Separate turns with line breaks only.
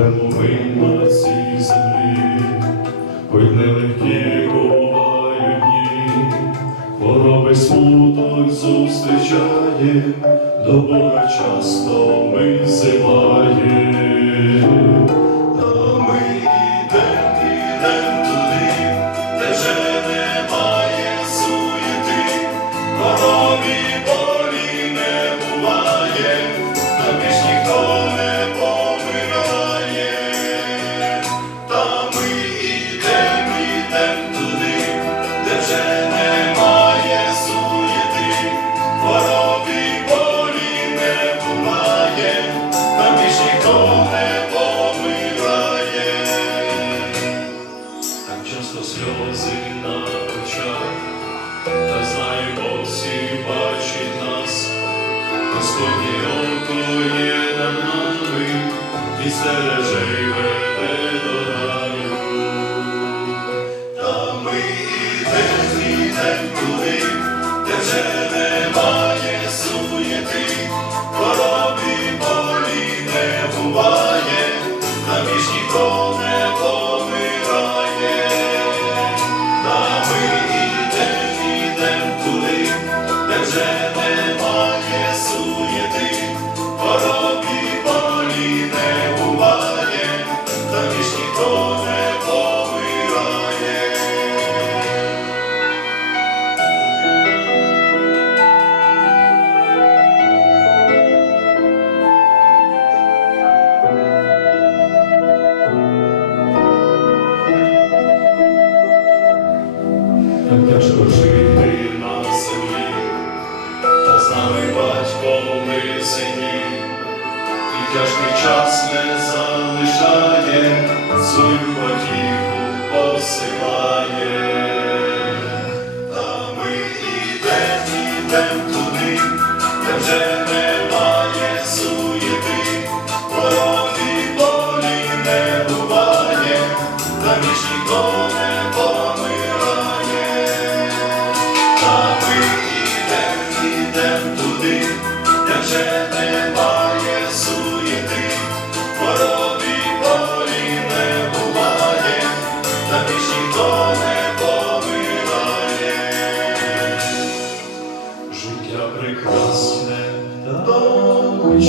Живемо ми на цій землі, хоч нелегкі бувають дні, хвороби смуток зустрічає, до Бога часто ми зиває. Та ми йдемо, ідем і. Та ми ідем, ідем туди, де вже немає суєти, хворобі болі не буває, там більш ніхто не помирає. Та ми ідем, ідем туди, де вже немає Тяжко жити на землі, та з нами батько ми сині, і тяжкий час не залишає, свою потіху посилає. Та ми ідем, ідем туди, де вже не вже немає суєти, хворобі полі не буває, та ніхто не помирає. Життя прекрасне, та довго.